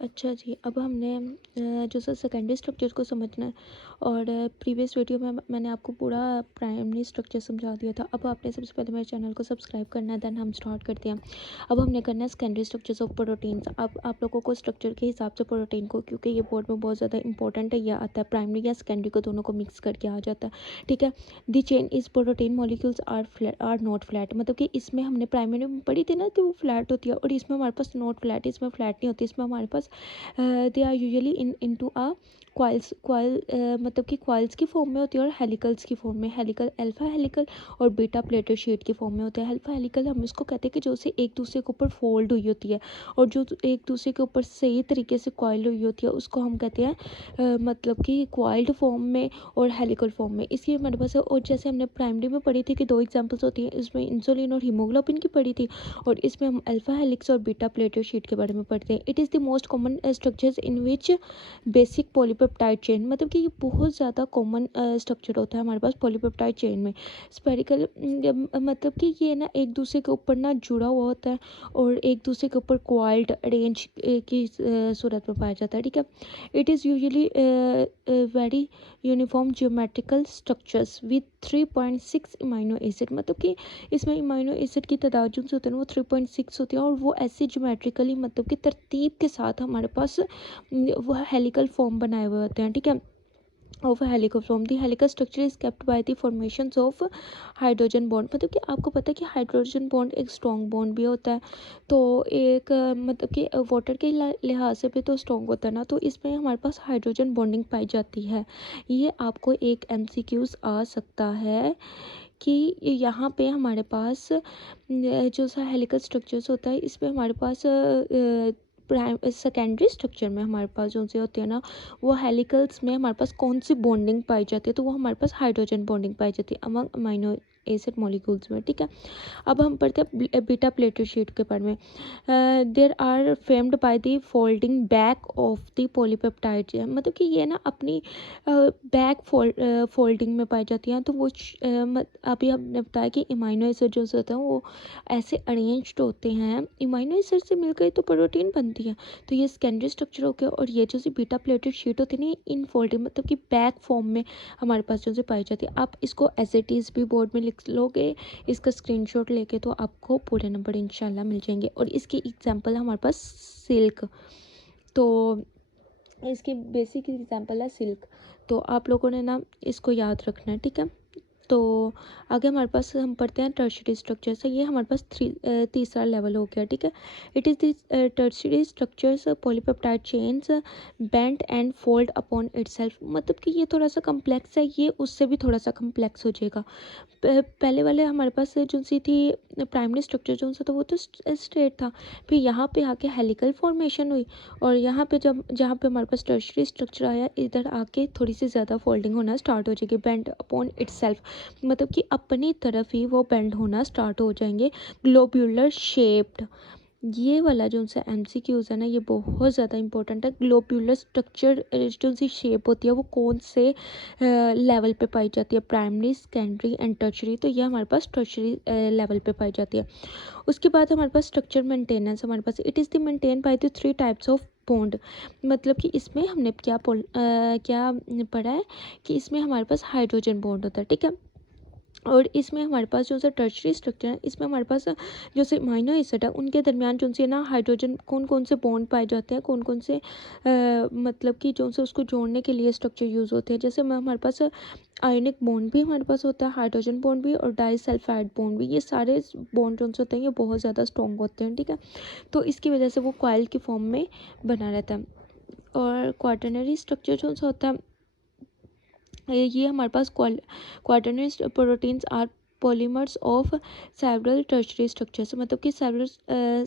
अच्छा जी, अब हमने जो सेकेंडरी स्ट्रक्चर को समझना है। और प्रीवियस वीडियो में मैंने आपको पूरा प्राइमरी स्ट्रक्चर समझा दिया था। अब आपने सबसे पहले मेरे चैनल को सब्सक्राइब करना है, देन हम स्टार्ट करते हैं। अब हमने करना है सेकेंडरी स्ट्रक्चर्स ऑफ प्रोटीन्स। अब आप लोगों को स्ट्रक्चर के हिसाब से प्रोटीन को, क्योंकि ये बोर्ड में बहुत ज़्यादा इंपॉर्टेंट है, यह आता है प्राइमरी या सेकेंडरी को दोनों को मिक्स करके आ जाता है। ठीक है। The chain is protein molecules are not flat, मतलब कि इसमें हमने प्राइमरी में पढ़ी थी ना कि वो फ्लैट होती है, और इसमें हमारे पास नॉट फ्लैट, इसमें फ्लैट नहीं होती। इसमें हमारे पास they are usually into a coil, मतलब कि क्वाइल्स की फॉर्म में होती है और हेलिकल्स की फॉर्म में। हेलिकल अल्फा हेलिकल और बीटा प्लेटेड शीट की फॉर्म में होते हैं। अल्फा हेलिकल हम इसको कहते हैं कि जो से एक दूसरे के ऊपर फोल्ड हुई होती है, और जो एक दूसरे के ऊपर सही तरीके से क्वाइल हुई होती है उसको हम कहते हैं मतलब कि क्वाइल्ड फॉर्म में और हेलिकल फॉर्म में। इसकी हमारे पास है। और जैसे हमने प्राइमरी में पढ़ी थी कि दो एग्जाम्पल्स होती हैं, इसमें इंसुलिन और हीमोग्लोबिन की पढ़ी थी, और इसमें हम अल्फा हेलिक्स और बीटा प्लेटेड शीट के बारे में पढ़ते हैं। It is the most common structures in which basic polypeptide chain, मतलब कि ये बहुत ज़्यादा कॉमन स्ट्रक्चर होता है हमारे पास पॉलीपेप्टाइड चेन में। स्पेरिकल, मतलब कि ये ना एक दूसरे के ऊपर ना जुड़ा हुआ होता है और एक दूसरे के ऊपर क्वाइल्ड अरेंज की सूरत में पाया जाता है। ठीक है। It is usually very uniform geometrical structures with 3.6 amino acid, मतलब कि इसमें इमाइनो एसिड की तादाद जो होती है ना वो 3.6 होती है, और वो ऐसे ज्योमेट्रिकली मतलब कि तरतीब के साथ हमारे पास वो हेलिकल फॉर्म बनाए हुए होते हैं। ठीक है। Of helical form, the helical structure is kept by the formation of hydrogen bond, मतलब कि आपको पता है कि हाइड्रोजन बॉन्ड एक स्ट्रॉन्ग बॉन्ड भी होता है। तो एक मतलब कि वाटर के लिहाज से भी तो स्ट्रॉन्ग होता है ना, तो इसमें हमारे पास हाइड्रोजन बॉन्डिंग पाई जाती है। ये आपको एक एमसीक्यूज आ सकता है कि यहाँ पे हमारे पास जो सा हेलिकल स्ट्रक्चर्स होता है इसमें हमारे पास सेकेंडरी स्ट्रक्चर में हमारे पास जो से होते हैं ना वो हेलिकल्स में हमारे पास कौन सी बॉन्डिंग पाई जाती है, तो वो हमारे पास हाइड्रोजन बॉन्डिंग पाई जाती है अमंग अमाइनो एसिड मॉलिक्यूल्स में। ठीक है। अब हम पढ़ते हैं बीटा प्लेटेड शीट के बारे में। There are formed by the folding back of the polypeptide, मतलब कि ये ना अपनी बैक फोल्डिंग में पाई जाती हैं। तो वो अभी हमने बताया कि इमाइनो एसिड जो होते हैं वो ऐसे अरेंज्ड होते हैं, इमाइनो एसिड से मिलकर तो प्रोटीन बनती है। तो ये सेकेंडरी स्ट्रक्चर हो गया, और ये जो सी बीटा प्लेटेड शीट होती है ना इन फोल्डिंग मतलब कि बैक फॉर्म में हमारे पास जो से पाई जाती है। आप इसको एज इट इज़ भी बोर्ड में लिख लोगे, इसका स्क्रीनशॉट लेके, तो आपको पूरे नंबर इंशाल्लाह मिल जाएंगे। और इसकी एग्जांपल हमारे पास सिल्क, तो इसकी बेसिक एग्जांपल है सिल्क। तो आप लोगों ने ना इसको याद रखना है। ठीक है। तो आगे हमारे पास हम पढ़ते हैं टर्शियरी स्ट्रक्चर से। ये हमारे पास तीसरा लेवल हो गया। ठीक है। It is the tertiary structures polypeptide chains bend and fold upon itself, मतलब कि ये थोड़ा सा कम्प्लेक्स है, ये उससे भी थोड़ा सा कम्प्लेक्स हो जाएगा। पहले वाले हमारे पास जो सी थी प्राइमरी स्ट्रक्चर जो सा था वो तो स्ट्रेट था, फिर यहाँ पे आके हेलिकल फॉर्मेशन हुई, और यहाँ पे जब जहाँ पे हमारे पास टर्शियरी स्ट्रक्चर आया इधर आके थोड़ी सी ज़्यादा फोल्डिंग होना स्टार्ट हो जाएगी, बेंड अपॉन इटसेल्फ, मतलब कि अपनी तरफ ही वो बेंड होना स्टार्ट हो जाएंगे। ग्लोब्यूलर शेप्ड, ये वाला जो सा एमसीक्यूज है ना ये बहुत ज़्यादा इंपॉर्टेंट है। ग्लोब्यूलर स्ट्रक्चर जो सी शेप होती है वो कौन से लेवल पे पाई जाती है, प्राइमरी सेकेंडरी एंड टर्शरी, तो ये हमारे पास टर्शरी लेवल पे पाई जाती है। उसके बाद हमारे पास स्ट्रक्चर मेंटेनेंस, हमारे पास it is the maintain by the 3 types of bond, मतलब कि इसमें हमने क्या पढ़ा है कि इसमें हमारे पास हाइड्रोजन बॉन्ड होता है। ठीक है। और इसमें हमारे पास जो सा टर्शरी स्ट्रक्चर है इसमें हमारे पास जो से अमाइनो एसिड है उनके दरमियान जो से ना हाइड्रोजन कौन कौन से बॉन्ड पाए जाते हैं, कौन कौन से मतलब कि जो से उसको जोड़ने के लिए स्ट्रक्चर यूज़ होते हैं। जैसे हमारे पास आयनिक बॉन्ड भी हमारे पास होता है, हाइड्रोजन बॉन्ड भी, और डाइसल्फाइड बॉन्ड भी। ये सारे बॉन्ड जो होते हैं ये बहुत ज़्यादा स्ट्रॉन्ग होते हैं। ठीक है। तो इसकी वजह से वो कॉइल की फॉर्म में बना रहता है। और क्वाटरनरी स्ट्रक्चर जो होता है ये हमारे पास quaternary proteins are polymers of several tertiary structures, मतलब कि सेवरल